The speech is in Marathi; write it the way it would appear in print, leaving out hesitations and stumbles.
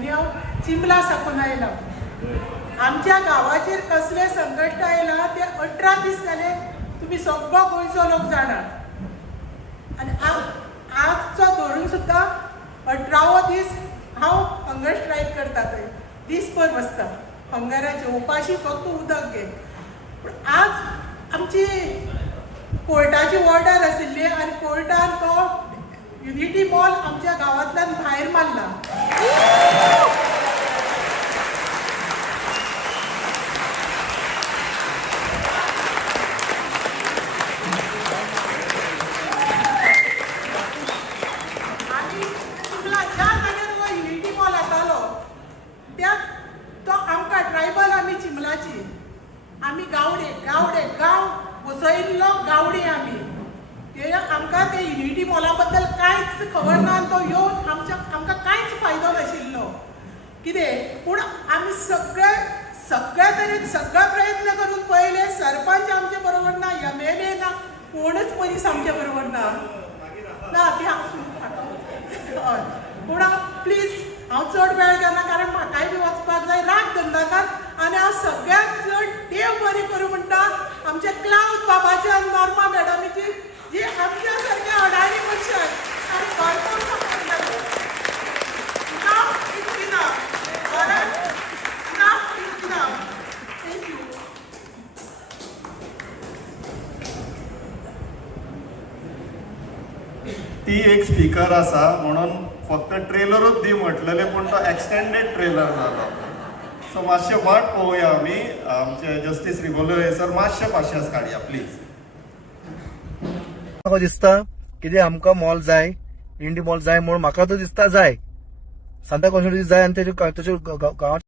आनी हांव चिंबला साकून आयला. आमच्या गांवाचेर कसले संकट आयला ते 18 दीस जाले तुमी सगळो गोंयचो लोक जाणा. आनी आजचो धरून सुद्दां 18वो दीस हांव हंगर स्ट्रायक करता थंय दीसभर बसता हंगराचे उपाशी फक्त उदक घे. पूण आज आमची कोर्टाची ऑर्डर आशिल्ली आनी कोर्टान तो युनिटी मॉल आमच्या गांवांतल्यान भायर मारला. आनी ज्या जाग्यार हो युनिटी मॉल येतालो त्या तो आमकां ट्रायबल आमी चिंबलाची आमी गावडे गावडे गांव बसयल्लो गावडे आमी ते आमकां ते युनिटी मॉला बद्दल कांयच खबर ना. तो येवन आमकां कांयच फायदो नाशिल्लो कितें. पूण आमी सगळ्या तरेन सगळो प्रयत्न करून पळयले. सरपंच आमचे बरोबर ना, MLA ना, कोणूच मनीस आमचे बरोबर ना ती हय. पूण प्लीज हांव चड वेळ घेना कारण म्हाकाय बी वचपाक जाय. राग धंदाकार आनी हांव सगळ्यात चड देव बरें करूं म्हणटा आमच्या क्लाउड बाबाची आनी नॉर्मा मॅडमीची जी आमच्या सारक्या अडाणी मनशाक आनी भरपूर सपोर्ट जाता. थँक्यू. ती एक स्पीकर आसा म्हणून फक्त ट्रेलरूच दी म्हटलेले पूण तो एक्सटेंडेड ट्रेलर जालो. सो मातशें वाट पळोवया आमी. आमचे जस्टीस रिगोलो सर मातशें पाशियेंस काडया प्लीज. म्हाका दिसता कितें आमकां मॉल जाय, इंडी मॉल जाय म्हणून म्हाका तो दिसता जाय. सांता कॉन्स्टिट्युन्सी जाय आनी तेजे गांवांत